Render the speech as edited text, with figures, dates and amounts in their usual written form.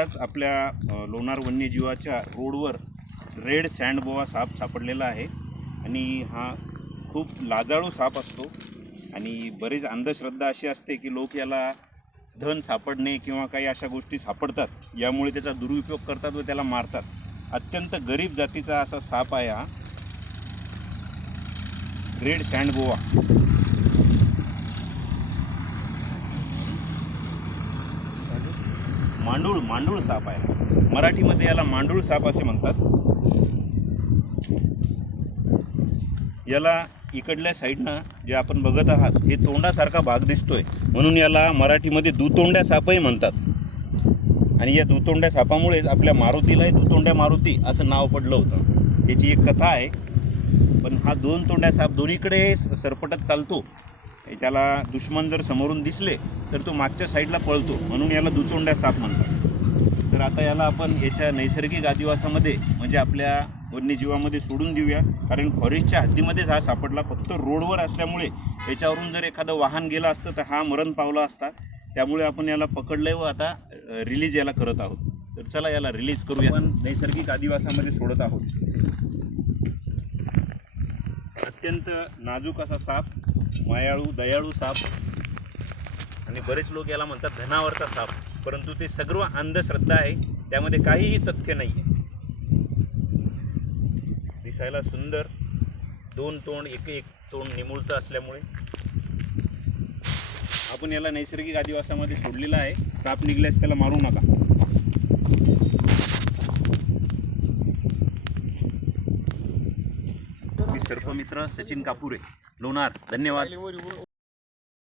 आज आपल्या लोणार वन्यजीवाच्या रोडवर रेड सँडबोआ साप सापडलेला आहे आणि हा खूप लाजाळू साप असतो आणि बरेच अंधश्रद्धा अशी असते की लोक याला धन सापडणे किंवा काही अशा गोष्टी सापडतात यामुळे त्याचा दुरुपयोग करतात व त्याला मारतात. अत्यंत गरीब जातीचा असा साप आहे हा रेड सँडबोआ. मांडूळ साप आहे. मराठीमध्ये याला मांडूळ साप असे म्हणतात. याला इकडल्या साईडनं जे आपण बघत आहात हे तोंडासारखा भाग दिसतोय म्हणून याला मराठीमध्ये दुतोंड्या सापही म्हणतात. आणि या दुतोंड्या सापामुळेच आपल्या मारुतीलाही दुतोंड्या मारुती असं नाव पडलं होतं. याची एक कथा आहे. पण हा दोन तोंड्या साप दोन्हीकडे सरपटत चालतो. त्याला दुश्मन जर समोरून दिसले तर तो मागच्या साईडला पळतो म्हणून याला दुतोंड्या साप म्हणतात. तर आता याला आपण याच्या नैसर्गिक अधिवासामध्ये म्हणजे आपल्या वन्यजीवामध्ये सोडून देऊया, कारण फॉरेस्टच्या हद्दीमध्येच हा सापडला. फक्त रोडवर असल्यामुळे याच्यावरून जर एखादं वाहन गेलं असतं तर हा मरण पावला असता. त्यामुळे आपण याला पकडलं व आता रिलीज याला करत आहोत. तर चला याला रिलीज करूया. आपण नैसर्गिक अधिवासामध्ये सोडत आहोत. अत्यंत नाजूक असा साप, मायाळू दयाळू साप आणि बरेच लोक याला म्हणतात धनावरचा साप, परंतु ते सर्व अंधश्रद्धा आहे. त्यामध्ये काहीही तथ्य नाही आहे. दिसायला सुंदर, दोन तोंड, एक तोंड निमुळतं असल्यामुळे आपण याला नैसर्गिक अधिवासामध्ये सोडलेला आहे. साप निघल्यास त्याला मारू नका. मी सर्पमित्र सचिन कापुरे, लोणार. धन्यवाद.